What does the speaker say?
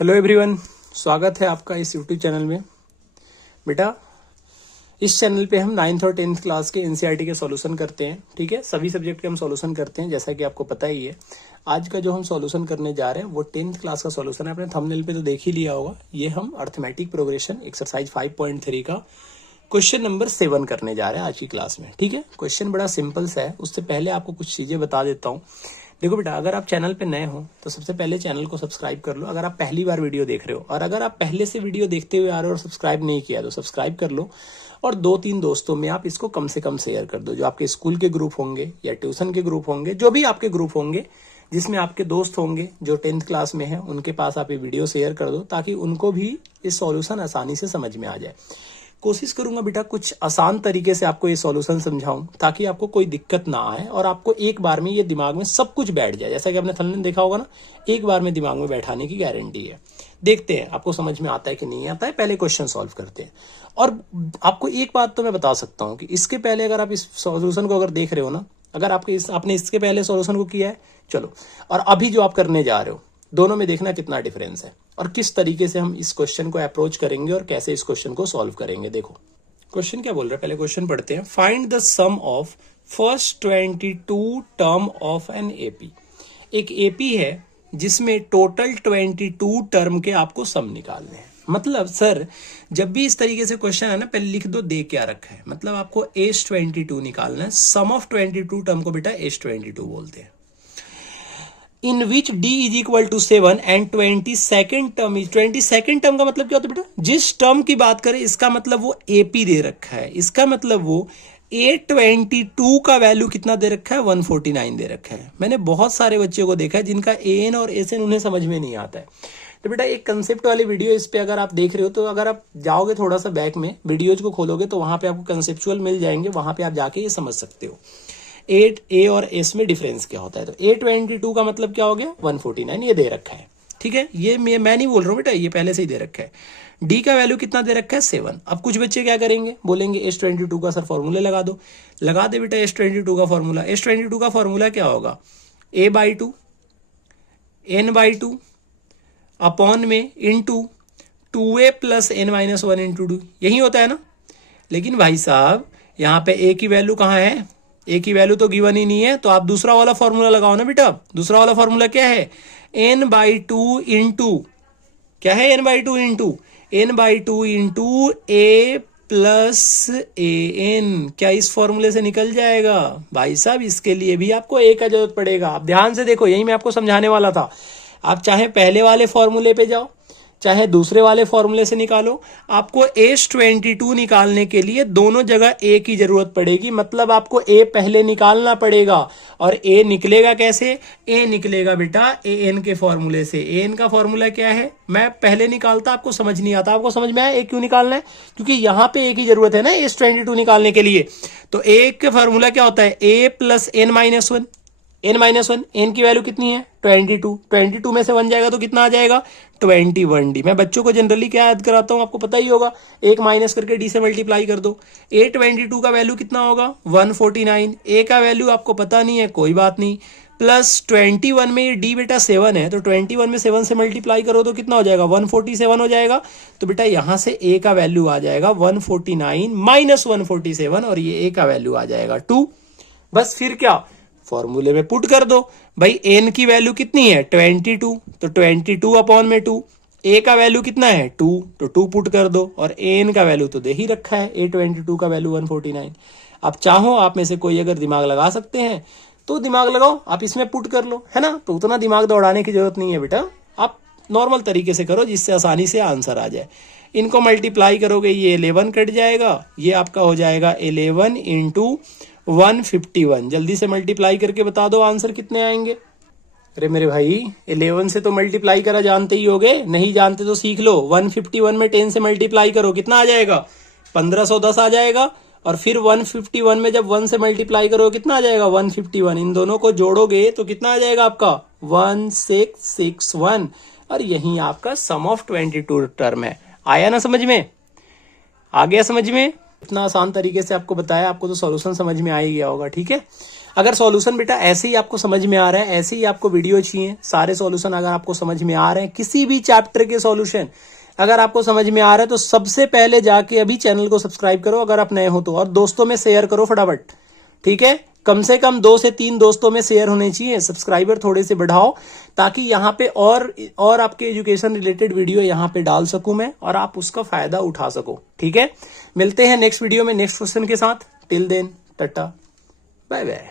Hello everyone, स्वागत है आपका इस यूट्यूब चैनल में। बेटा, इस चैनल पे हम 9th और 10th क्लास के एनसीईआरटी के सॉल्यूशन करते हैं। ठीक है, सभी सब्जेक्ट के हम सॉल्यूशन करते हैं, जैसा कि आपको पता ही है। आज का जो हम सॉल्यूशन करने जा रहे हैं वो 10th क्लास का सॉल्यूशन है। आपने थंबनेल पे तो देख ही लिया होगा। ये हम अर्थमेटिक प्रोग्रेशन एक्सरसाइज 5.3 का क्वेश्चन नंबर 7 करने जा रहे हैं आज की क्लास में। ठीक है, क्वेश्चन बड़ा सिंपल सा है। उससे पहले आपको कुछ चीजें बता देता हूँ। देखो बेटा, अगर आप चैनल पे नए हो तो सबसे पहले चैनल को सब्सक्राइब कर लो, अगर आप पहली बार वीडियो देख रहे हो। और अगर आप पहले से वीडियो देखते हुए आ रहे हो और सब्सक्राइब नहीं किया तो सब्सक्राइब कर लो। और 2-3 दोस्तों में आप इसको कम से कम शेयर कर दो, जो आपके स्कूल के ग्रुप होंगे या ट्यूशन के ग्रुप होंगे, जो भी आपके ग्रुप होंगे जिसमें आपके दोस्त होंगे जो 10th क्लास में है, उनके पास आप ये वीडियो शेयर कर दो ताकि उनको भी इस सॉल्यूशन आसानी से समझ में आ जाए। कोशिश करूंगा बेटा कुछ आसान तरीके से आपको ये सॉल्यूशन समझाऊं ताकि आपको कोई दिक्कत ना आए और आपको एक बार में ये दिमाग में सब कुछ बैठ जाए। जैसा कि आपने थंबनेल देखा होगा ना, एक बार में दिमाग में बैठाने की गारंटी है। देखते हैं आपको समझ में आता है कि नहीं आता है। पहले क्वेश्चन सॉल्व करते हैं। और आपको एक बात तो मैं बता सकता हूँ कि इसके पहले अगर आप इस सॉल्यूशन को अगर देख रहे हो ना, अगर आपने इसके पहले सॉल्यूशन को किया है, चलो, और अभी जो आप करने जा रहे हो, दोनों में देखना कितना डिफरेंस है और किस तरीके से हम इस क्वेश्चन को अप्रोच करेंगे और कैसे इस क्वेश्चन को सॉल्व करेंगे। देखो क्वेश्चन क्या बोल रहा है, पहले क्वेश्चन पढ़ते हैं। Find the sum of first 22 term of n AP. एक एपी है जिसमें टोटल 22 टर्म के आपको सम निकालने हैं। मतलब सर, जब भी इस तरीके से क्वेश्चन है ना, पहले लिख दो दे क्या रखा है। मतलब आपको एस 22 निकालना है। सम ऑफ 22 टर्म को बेटा एस 22 बोलते हैं। In which d is equal to 7 and 22nd term is 22nd term का मतलब क्या होता है बेटा? जिस टर्म की बात करें इसका मतलब वो एपी दे रखा है। इसका मतलब वो A22 का वैल्यू कितना दे रखा है? 149 दे रखा है। मैंने बहुत सारे बच्चों को देखा है जिनका एन और एसएन उन्हें समझ में नहीं आता है। तो बेटा एक कंसेप्ट वाली वीडियो इस पे अगर आप देख रहे हो तो अगर आप जाओगे थोड़ा सा बैक में वीडियोज को खोलोगे तो वहां पे आपको कंसेप्चुअल मिल जाएंगे। वहां पे आप जाके ये समझ सकते हो 8 ए और एस में डिफरेंस क्या होता है। तो A22 का मतलब क्या हो गया? 149 ये दे रखा है। ठीक है, ये मैं नहीं बोल रहा हूँ बेटा, ये पहले से ही दे रखा है। डी का वैल्यू कितना दे रखा है? 7। अब कुछ बच्चे क्या करेंगे, बोलेंगे S22 का सर फॉर्मूला लगा दो। लगा दे बेटा S22 का फॉर्मूला। S22 का फॉर्मूला क्या होगा? A/2 N/2 अपॉन में इंटू 2A + N-1 इंटू 2, यही होता है ना। लेकिन भाई साहब यहाँ पे A की वैल्यू कहाँ है? ए की वैल्यू तो गिवन ही नहीं है, तो आप दूसरा वाला फॉर्मूला लगाओ ना बेटा। दूसरा वाला फॉर्मूला क्या है? N/2 इंटू क्या है? N/2 into A plus AN। क्या इस फॉर्मूले से निकल जाएगा? भाई साहब इसके लिए भी आपको A का जरूरत पड़ेगा। आप ध्यान से देखो, यही मैं आपको समझाने वाला था। आप चाहे पहले वाले फॉर्मूले पे जाओ चाहे दूसरे वाले फॉर्मूले से निकालो, आपको S22 निकालने के लिए दोनों जगह A की जरूरत पड़ेगी। मतलब आपको A पहले निकालना पड़ेगा। और A निकलेगा कैसे? A निकलेगा बेटा AN के फॉर्मूले से। AN का फॉर्मूला क्या है? मैं पहले निकालता, आपको समझ नहीं आता। आपको समझ में आया A क्यों निकालना है? क्योंकि यहां पे A की जरूरत है ना S22 निकालने के लिए। तो A का फॉर्मूला क्या होता है? A + N-1। N-1, N की वैल्यू कितनी है? 22 में से 1 जाएगा तो कितना आ जाएगा? 21D। मैं बच्चों को जनरली क्या याद कराता हूं, आपको पता ही होगा। एक माइनस करके D से मल्टीप्लाई कर दो। A22 का वैल्यू कितना होगा? 149। A का वैल्यू आपको पता नहीं है, कोई बात नहीं। प्लस 21 में ये D बेटा 7 है, तो 21 में 7 से मल्टीप्लाई करो तो कितना हो जाएगा? 147 हो जाएगा। तो बेटा यहां से A का वैल्यू आ जाएगा 149 - 147 और ये A का वैल्यू आ जाएगा 2। बस फिर क्या, फॉर्मूले में पुट कर दो। भाई n की वैल्यू कितनी है? 22, तो 22 अपॉन में 2। a का वैल्यू कितना है? 2, तो 2 पुट कर दो। और an का वैल्यू तो दे ही रखा है, A22 का वैल्यू 149। आप चाहो आप में से कोई अगर दिमाग लगा सकते हैं तो दिमाग लगाओ, आप इसमें पुट कर लो, है ना। तो उतना दिमाग दौड़ाने की जरूरत नहीं है बेटा, आप नॉर्मल तरीके से करो जिससे आसानी से आंसर आ जाए। इनको मल्टीप्लाई करोगे, ये 11 कट जाएगा, ये आपका हो जाएगा 11 इंटू 151। जल्दी से मल्टीप्लाई करके बता दो आंसर कितने आएंगे। अरे मेरे भाई, 11 से तो मल्टीप्लाई करा जानते ही होगे, नहीं जानते तो सीख लो। 151 में 10 से मल्टीप्लाई करो, कितना आ जाएगा? 1510 आ जाएगा। और फिर 151 में जब 1 से मल्टीप्लाई करो कितना आ जाएगा? 151। इन दोनों को जोड़ोगे तो कितना आ जाएगा आपका? 1661। और यही आपका सम ऑफ 22 टर्म है। आया ना समझ में? आ गया समझ में? इतना आसान तरीके से आपको बताया, आपको तो सॉल्यूशन समझ में आ ही गया होगा। ठीक है, अगर सॉल्यूशन बेटा ऐसे ही आपको समझ में आ रहा है, ऐसे ही आपको वीडियो चाहिए, सारे सॉल्यूशन अगर आपको समझ में आ रहे हैं, किसी भी चैप्टर के सॉल्यूशन अगर आपको समझ में आ रहा है, तो सबसे पहले जाके अभी चैनल को सब्सक्राइब करो अगर आप नए हो तो, और दोस्तों में शेयर करो फटाफट। ठीक है, कम से कम 2 से 3 दोस्तों में शेयर होने चाहिए, सब्सक्राइबर थोड़े से बढ़ाओ, ताकि यहाँ पे और आपके एजुकेशन रिलेटेड वीडियो यहाँ पे डाल सकूं मैं और आप उसका फायदा उठा सको। ठीक है, मिलते हैं नेक्स्ट वीडियो में नेक्स्ट क्वेश्चन के साथ। Till then tata bye bye.